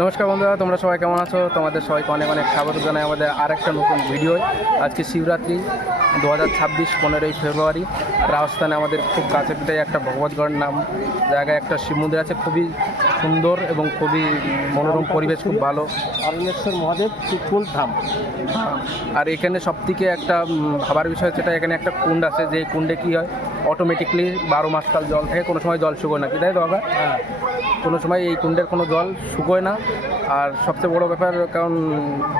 নমস্কার বন্ধুরা, তোমরা সবাই কেমন আছো? তোমাদের সবাইকে অনেক অনেক স্বাগত জানাই আমাদের আরেকটা নতুন ভিডিও। আজকে শিবরাত্রি 2026 15ই ফেব্রুয়ারি। রাজস্থানে আমাদের খুব কাছে পিঠে একটা ভগবতগড় নাম জায়গায় একটা শিব মন্দির আছে, খুবই সুন্দর এবং খুবই মনোরম পরিবেশ, খুব ভালো। অরণ্যেশ্বর মহাদেব কুল ধাম। আর এখানে সবথেকে একটা ভাবার বিষয় যেটা, এখানে একটা কুণ্ড আছে, যে কুণ্ডে কী হয়, অটোমেটিকলি 12 মাস কাল জল থাকে, কোনো সময় জল শুকোয় না, কি তাই তো বাবা? হ্যাঁ, কোনো সময় এই কুণ্ডের কোনো জল শুকোয় না। আর সবচেয়ে বড় ব্যাপার, কারণ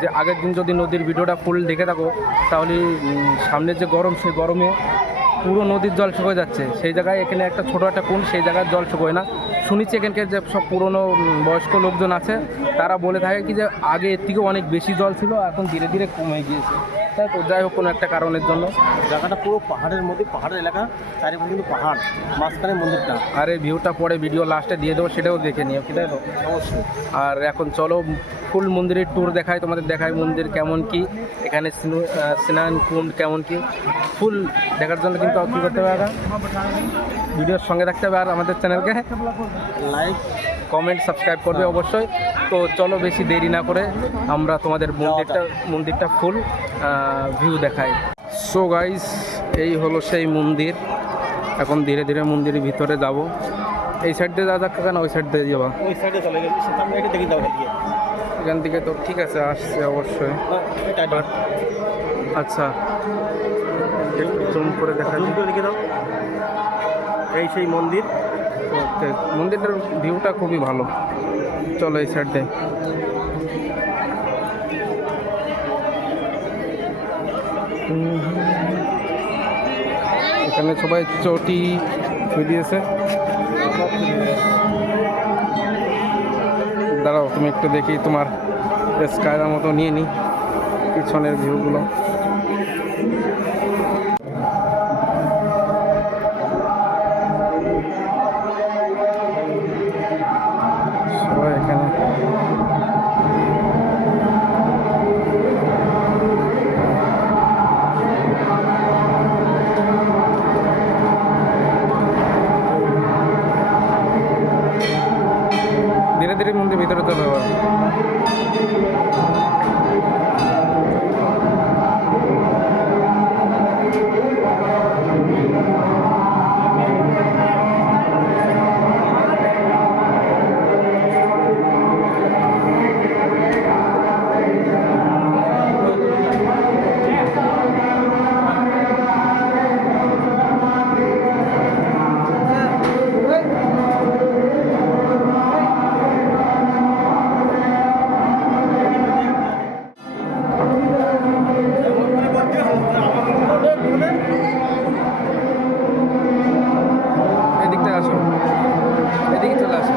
যে আগের দিন যদি নদীর ভিডিওটা ফুল দেখে থাকো, তাহলে সামনের যে গরম, সেই গরমে পুরো নদীর জল শুকিয়ে যাচ্ছে। সেই জায়গায় এখানে একটা ছোটো একটা কুণ্ড, সেই জায়গার জল শুকোয় না। শুনেছি এখানকার যে সব পুরনো বয়স্ক লোকজন আছে, তারা বলে থাকে কি যে আগে এর থেকে অনেক বেশি জল ছিল, এখন ধীরে ধীরে কমে গিয়েছে। তাই তো, যাই হোক, কোনো একটা কারণের জন্য। জায়গাটা পুরো পাহাড়ের মধ্যে, পাহাড়ের এলাকা, চারিপাশে কিন্তু পাহাড়, মাঝখানে মন্দিরটা। আর এই ভিউটা পরে ভিডিও লাস্টে দিয়ে দেবো, সেটাও দেখে নিও, কি তাই তো? অবশ্যই। আর এখন চলো ফুল মন্দিরের ট্যুর দেখাই, তোমাদের দেখাই মন্দির কেমন কি, এখানে স্নান কুণ্ড কেমন কি, ফুল দেখার জন্য কিন্তু কী করতে হবে, ভিডিওর সঙ্গে থাকতে হবে। আর আমাদের চ্যানেলকে লাইক, কমেন্ট, সাবস্ক্রাইব করবে অবশ্যই। তো চলো বেশি দেরি না করে আমরা তোমাদের মন্দিরটা ফুল ভিউ দেখাই। সো গাইস, এই হলো সেই মন্দির। এখন ধীরে ধীরে মন্দিরের ভিতরে যাব। এই সাইড দিয়ে যাওয়া যাক কেন, ওই সাইড দিয়ে যাবা? ওই সাইডে চলে গেছি, সামনে এটা দেখি দাও গিয়ে। এখান থেকে তো ঠিক আছে, আসছে অবশ্যই। আচ্ছা, একটু জুম করে দেখা জুম করে দেখে দাও। এই সেই মন্দির। ওকে, মন্দিরটার ভিউটা খুবই ভালো। চলো এই সাইড দিয়ে। এখানে সবাই চটি ছুঁয়ে দিয়েছে। দাঁড়াও, তুমি একটু দেখি, তোমার স্কাইয়ের মতো নিয়ে নিই পিছনের ভিউগুলো। সবাই এখানে ধীরে ধীরে মন্দির ভিতরে চলে যাবে। এদিকটা আসো, এদিকে চলে আসো।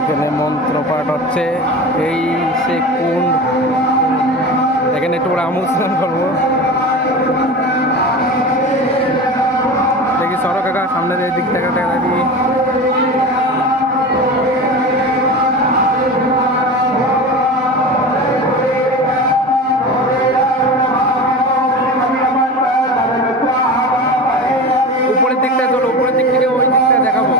এখানে মন্ত্রপাঠ হচ্ছে। এই সে কুণ্ড, এখানে একটু আমন্ত্রণ করবো। দেখি সড়ক কাকা সামনের এই দিক থেকে দাঁড়িয়ে। উপরের দিকটা চলো, উপরের দিক থেকে ওই দিকটা দেখাবো।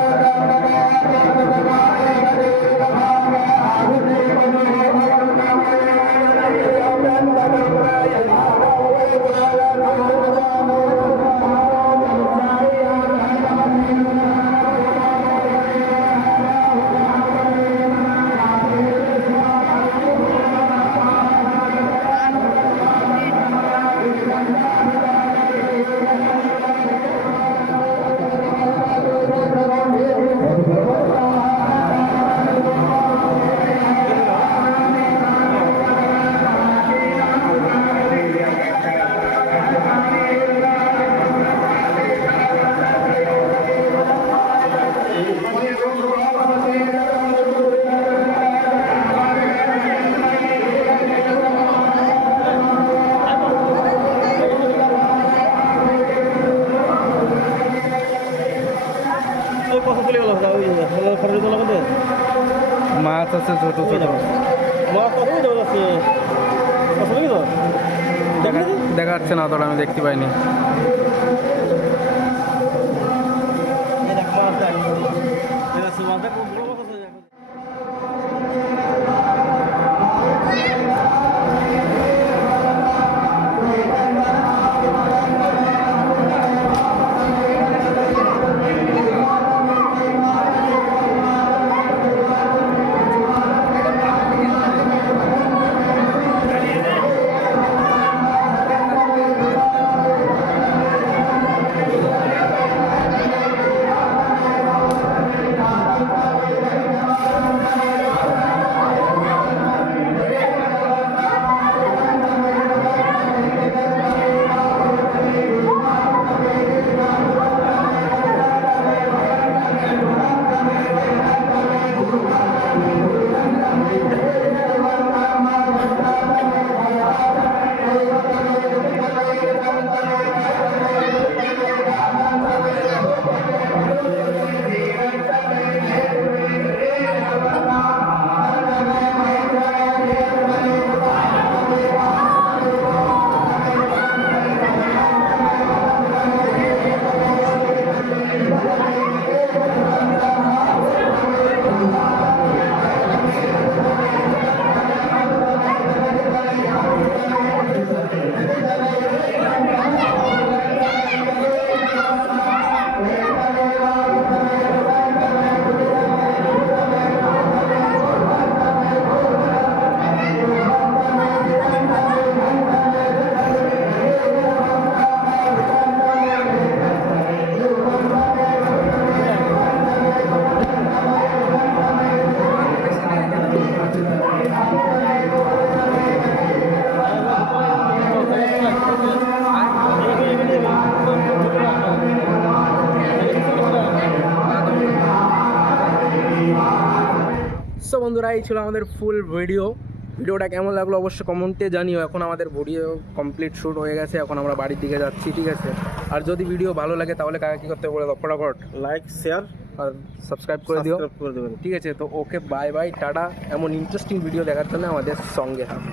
মাছ আছে ছোট ছোট, দেখা যাচ্ছে না, অতটা আমি দেখতে পাইনি। বন্ধুরা এই ছিল আমাদের ফুল ভিডিওটা কেমন লাগলো অবশ্যই কমেন্টে জানিও। এখন আমাদের ভিডিও কমপ্লিট শ্যুট হয়ে গেছে, এখন আমরা বাড়ির দিকে যাচ্ছি, ঠিক আছে। আর যদি ভিডিও ভালো লাগে তাহলে কাকে কী করতে বলে দাও ফটাফট, লাইক শেয়ার আর সাবস্ক্রাইব করে দিও, করে দেবেন। ঠিক আছে। তো ওকে বাই বাই টাটা, এমন ইন্টারেস্টিং ভিডিও দেখার জন্য আমাদের সঙ্গে থাকো।